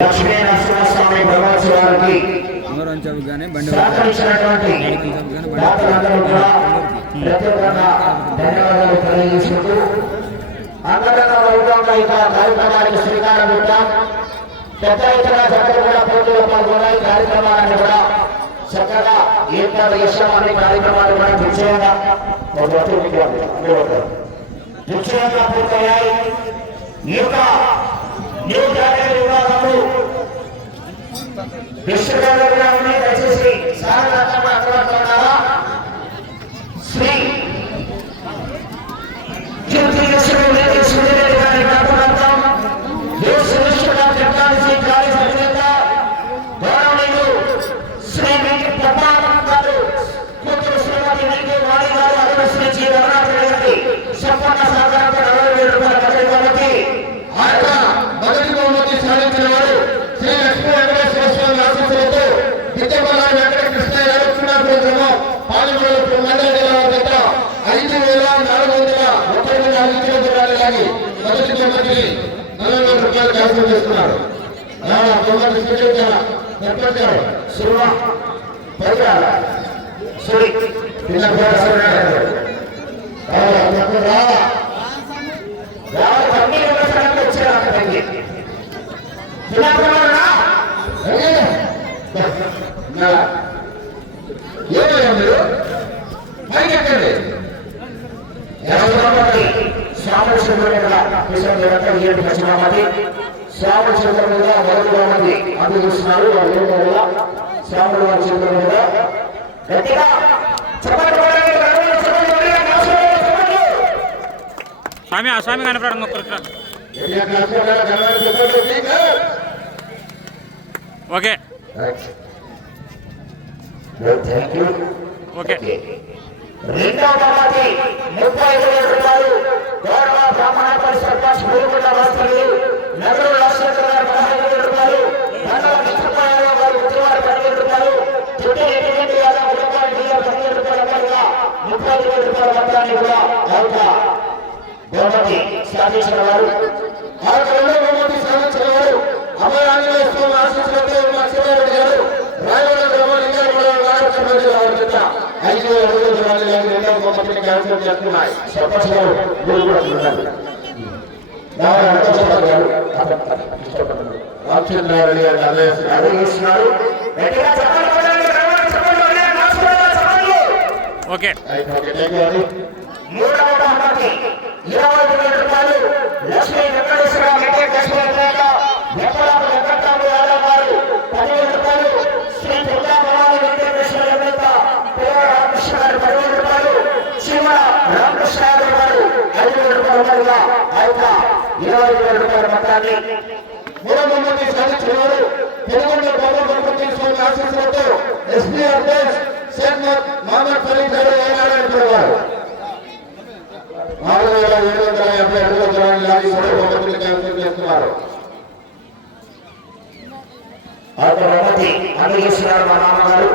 లక్ష్మీ నరసింహస్వామి భగవత్సవానికి సహకరించినటువంటి దాతలందరూ కూడా ప్రత్యేకంగా ధన్యవాదాలు తెలియజేసుకుంటూ అంగరంగ వైభవంగా ఇక కార్యక్రమానికి శ్రీకారం చుట్టాం. పెద్ద ఎత్తున జగన్ కూడా పోటీలో పాల్గొన్నాయి. కార్యక్రమాలను కూడా చక్కగా ఏర్పాటు చేశాం. అనే కార్యక్రమాలు కూడా నిశ్చయంగా పూర్తయ్యాయి. ఈ యొక్క న్యూ జాతీయ విభాగంలో విశ్వవిద్యాలయాన్ని దయచేసి సాధారణంగా అందుబాటులో ఉన్నారా శ్రీ సంపన్న సహకారంతో 40,000 రూపాయల బడ్జెట్ మొదటి బహుమతి సాధించిన వారు శ్రీ లక్ష్మీ వెంకటేశ్వర స్వామి ఆశీస్సులతో విద్యపల్లి వెంకట కృష్ణయ్య గారు చిన్నాపురం పాలమూరు మండల జిల్లా వద్ద 5,430 అందించిన లాగి మొదటి బహుమతిని 40,000 రూపాయలు కైవసం చేస్తున్నారు. బహుమతి స్వీకరించాల సర్పంచారు శివ పరిగాల సూరి ఏమయ్యా మీరు పైకి ఎక్కండి. శ్రావణ చంద్ర మీద మొదటిగా మంది అందిస్తున్నారు. శ్రావణ వారి చంద్ర మీద గట్టిగా స్వామి ఆ స్వామి కనపడడం ఓకే ఓకే. రెండవ బహుమతి 35,000 రూపాయలు గౌరవ బ్రాహ్మణపల్లి సర్పంచ్ పూర్వకుంట వాస్తవ్యులు నగరు రాజశేఖర గారు 15,000 రూపాయలు, మండల మిత్రపాయలు గారు ఉద్యమాలు 10,000 రూపాయలు, చుట్టూ ఎటువంటి యాదవ్ ఉద్యమాలు 10,000 రూపాయల అమ్మగా 35,000 రూపాయల మొత్తాన్ని కూడా బహుమతి సాధించిన వారు. ఆ రెండో బహుమతి సాధించిన వారు అభయ ఆంజనేయ స్వామి ఆశీస్సులతో మా చిన్నారెడ్డి గారు రాయవరం గ్రామం రెండవ బహుమతిని క్యాన్సిల్ చేస్తున్నాయి. సర్పంచ్ గారు మీరు కూడా చూడండి. రామచంద్రారెడ్డి గారు ఆదేశిస్తున్నారు. ఓకే. మూడవ బహుమతి 20,000 రూపాయలు లక్ష్మీ వెంకటేశ్వర వెంకటరామ గారు 10,000 రూపాయలు, శ్రీ దుర్గా భవాని వెంకటేశ్వర రామకృష్ణ గారు 10,000 రూపాయలు, శివ రామకృష్ణ గారు 5,000 రూపాయలుగా ఆ యొక్క 20,000 రూపాయల మొత్తాన్ని మూడవ బహుమతి సాధించిన వారు పెనుగొండ బాబా గణపతి స్వామి ఆశీస్సులతో ఎస్పీ అర్బేస్ షేక్ మహమ్మద్ ఫరీద్ గారు ఏనాడేవారు 4,752 లాగి మూడవ బహుమతిని క్యాన్సిల్ చేస్తున్నారు. ఆ బహుమతి అందజేస్తున్నారు మా నాన్నగారు.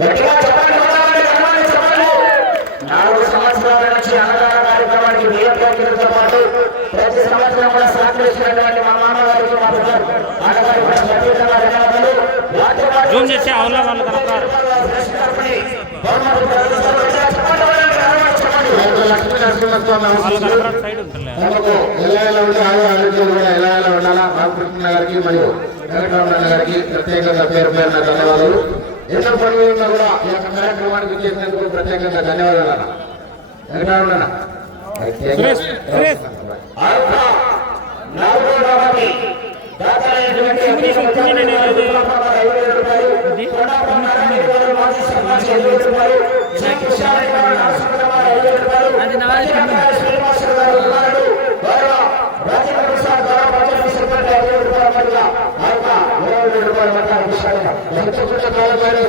గట్టిగా చెప్పండి. 4 సంవత్సరాల నుంచి అన్నదాన కార్యక్రమానికి నియోజకవర్గంతో పాటు ప్రతి సంవత్సరం కూడా సహకరిస్తున్నటువంటి మా నాన్నగారికి మా నాన్నగారికి కూడా ప్రత్యేకంగా ధన్యవాదాలు. జూమ్ చేసి అవునా వాళ్ళు కనపడారు. లక్ష్మీ నరసింహస్వామి మనకు ఎలా ఉండాలా రామకృష్ణ గారికి మరియు వెంకటరామన్న గారికి ప్రత్యేకంగా పేరు పేరున ధన్యవాదాలు. ఎన్నో పనులు ఉన్నా కూడా ఈ యొక్క కార్యక్రమానికి చేసినందుకు ప్రత్యేకంగా ధన్యవాదాలు. వెంకటరామన్న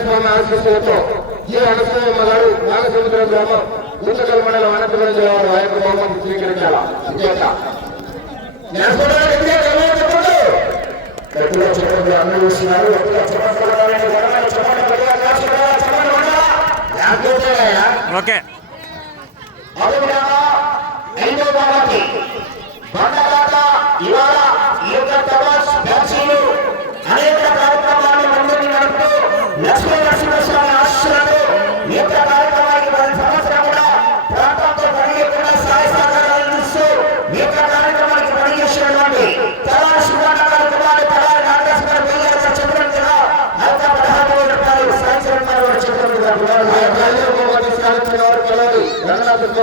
స్వామి ఆశీస్సులతో ఈ అనసూయమ్మ గారు నాగసముద్రం గ్రామం ఊచకల్ మండలం అనంతపురం జిల్లా వారు ఆయన బహుమతి స్వీకరించాల విజేత. అందజేస్తున్నారు. ఓకే. ఐదో బహుమతి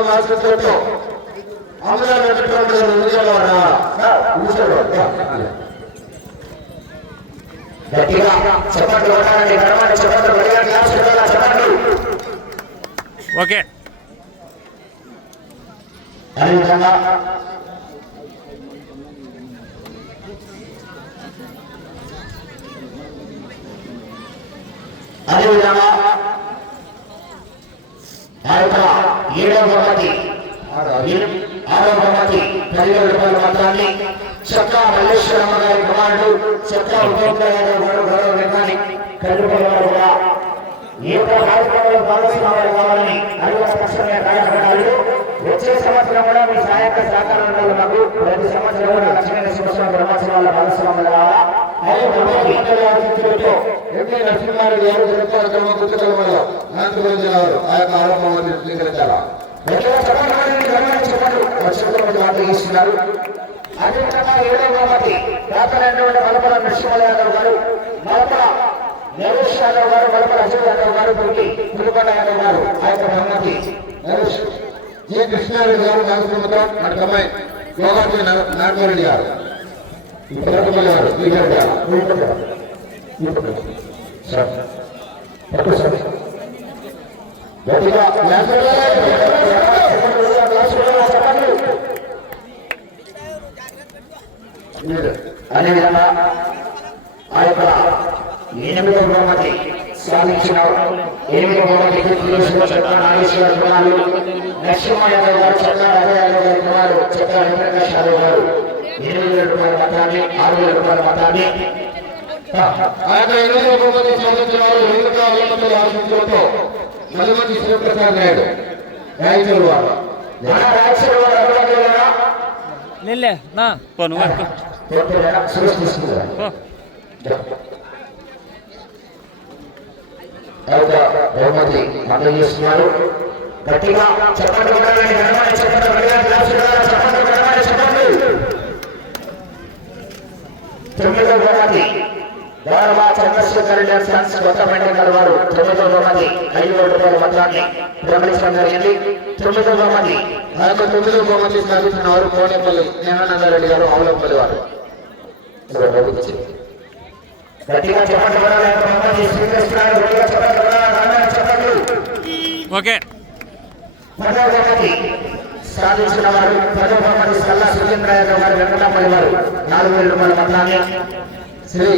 నరసింహస్వామి ఆశీస్సులతో అమలా గట్టిగా చెప్పండి చెప్పండి. ఓకే అదేవిధంగా ఆ యొక్క 7వ బహుమతి 6వ బహుమతి 10,000 రూపాయల మొత్తాన్ని చక్కా మల్లేశ్వరమ్మ గారి కుమారుడు చక్కా ఉపేంద్ర యాదవ్ గారు గౌరవ నిర్మాణి కల్లుపల్లి వారు కూడా ఈ యొక్క కార్యక్రమంలో భాగస్వాములు కావాలని అడుగు స్పష్టంగా కార్యక్రమాలు వచ్చే సంవత్సరం కూడా మీ సహాయక సహకారం ఉండాలి. మాకు ప్రతి సంవత్సరం కూడా లక్ష్మీ నరసింహస్వామి బ్రహ్మోత్సవాల భాగస్వాములు కావాలా. నరసింహారెడ్డి గారు గుర్తుకలమలో అనంతపురం ఆ యొక్క ఆరోపణ స్వీకరించాలా. ఇస్తున్నారు. అదేవిధంగా 7వ బహుమతి దాతలైనటువంటి మలపల నరసింహ యాదవ్ గారు, మలపల నరేష్ యాదవ్ గారు, మలపల అజయ్ యాదవ్ గారు, పులికొండ యాదవ్ గారు ఆ యొక్క బహుమతి నరేష్ జి కృష్ణారెడ్డి గారు నాగసింహతో అటు అమ్మాయి యోగాజీ నాగరెడ్డి గారు అదేవిధంగా ఆ యొక్క 8వ బహుమతి సాధించిన 8వ బహుమతి నాగేశ్వర కుమారు నరసింహ యాదవ్ గారు, చక్కా రాజా యాదవ్ గారి కుమారు చక్కా వెంకటేష్ యాదవ్ గారు 8,000 రూపాయల మొత్తాన్ని 6,000 రూపాయల మొత్తాన్ని ఆ యొక్క 8వ బహుమతి సాధించిన వారు వెంకట ఆశించడంతో మల్లమంది శివప్రసాద్ నాయుడు రాయచూరు వారు బహుమతి అందజేస్తున్నారు. గట్టిగా చెప్పండి. 9వ బహుమతి గౌరవ చంద్రశేఖర్ రెడ్డి సన్స్ కొత్తపేట గారు వారు 9వ బహుమతి 5,000 రూపాయల మొత్తాన్ని ప్రకటించడం జరిగింది. 9వ బహుమతి ఆ యొక్క 9వ బహుమతి సాధించిన వారు కోనేపల్లి జ్ఞానానందరెడ్డి గారు ఆవులపల్లి వారు. గట్టిగా చెప్పండి. ఓకే 10వ బహుమతి సాధించిన వారు 10వ బహుమతి సల్లా సురేంద్ర యాదవ్ గారు వెంకటపల్లి వారు 4,000 రూపాయల మొత్తాన్ని శ్రీ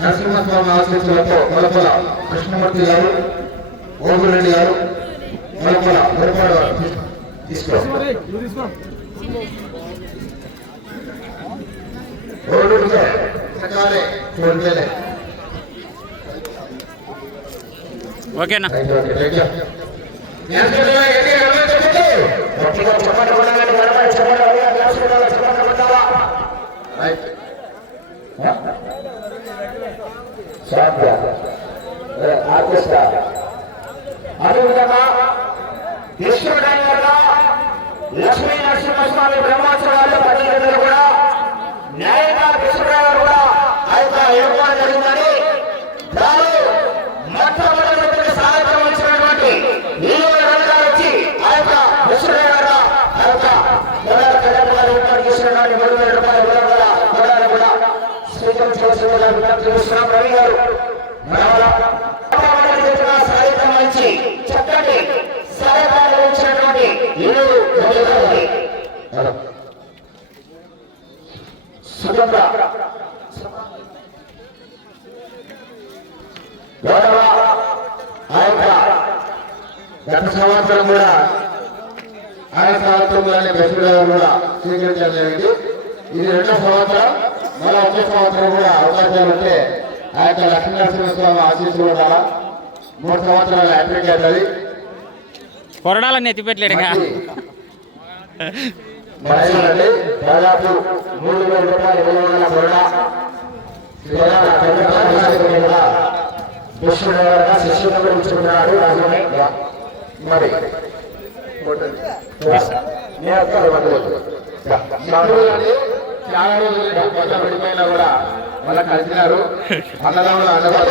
నరసింహస్వామి ఆశీస్సులతో మలపల కృష్ణమూర్తి గారు, ఓగురెడ్డి గారు, మలపల పొరపాడు గారు తీసుకో ఓకేనా. అదేవిధంగా లక్ష్మీ నరసింహస్వామి బ్రహ్మోత్సవాల్లో 10 గంటలు కూడా న్యాయంగా కృష్ణరావు కూడా ఆ యొక్క ఏర్పాటు జరిగిందని దాని మొట్టమొదటి సహాయకం ఇచ్చినటువంటి వచ్చి ఆ యొక్క కృష్ణరావు గారు ఆ యొక్క ఏర్పాటు చేసినటువంటి 3,000 రూపాయలు కూడా స్వీకరించవలసిందిగా విజ్ఞప్తి చేస్తున్నాం. రవి గారు సహాయకం నుంచి చక్కటి సహాయకాలు ఇచ్చినటువంటి సుగంధ గౌరవ ఆ యొక్క గత సంవత్సరం కూడా ఆయన సంవత్సరంలోనే బెస్ట్గా కూడా స్వీకరించడం జరిగింది. ఇది 2వ సంవత్సరం. మరో 1 సంవత్సరం కూడా అవకాశాలు ఉంటే ఆ యొక్క లక్ష్మీనరసింహస్వామి ఆశీస్సులు ఉండాలా. 3 సంవత్సరాల హ్యాట్రిక్ అవుతుంది. కొరడాలని ఎత్తిపెట్టలేడు దాదాపు 3,000 రూపాయలు విలువగల కొరడా శిష్యులు ఇచ్చుకున్నాడు. మరి చాలా రోజులు పడిపోయినా కూడా మళ్ళీ కలిసినారు. అన్నదమ్ములు అన్నదాలు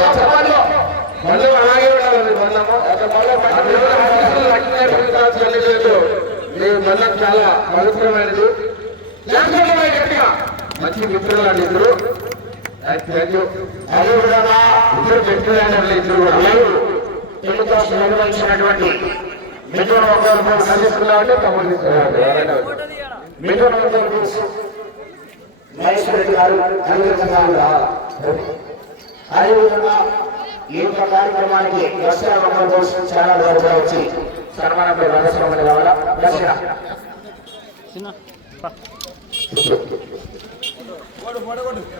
అలాగే ఉండాలి. మీ బంధం చాలా పవిత్రమైనది. మంచి మిత్రులు అండి ఇద్దరు. అదేవిధంగా ఇద్దరు మిత్రులైన ఇద్దరు కూడా తెలుగుతో నిర్వహించినటువంటి మిథున ఒకరు సంధిస్తున్నామంటే తమ్ముడు మిథున ఒకరు మహేశ్వర రెడ్డి గారు అదేవిధంగా అదేవిధంగా ఈ యొక్క కార్యక్రమానికి దర్శన కోసం చాలా దూరంగా వచ్చి సన్మానంపై భాగస్వాములు కావాలా దర్శన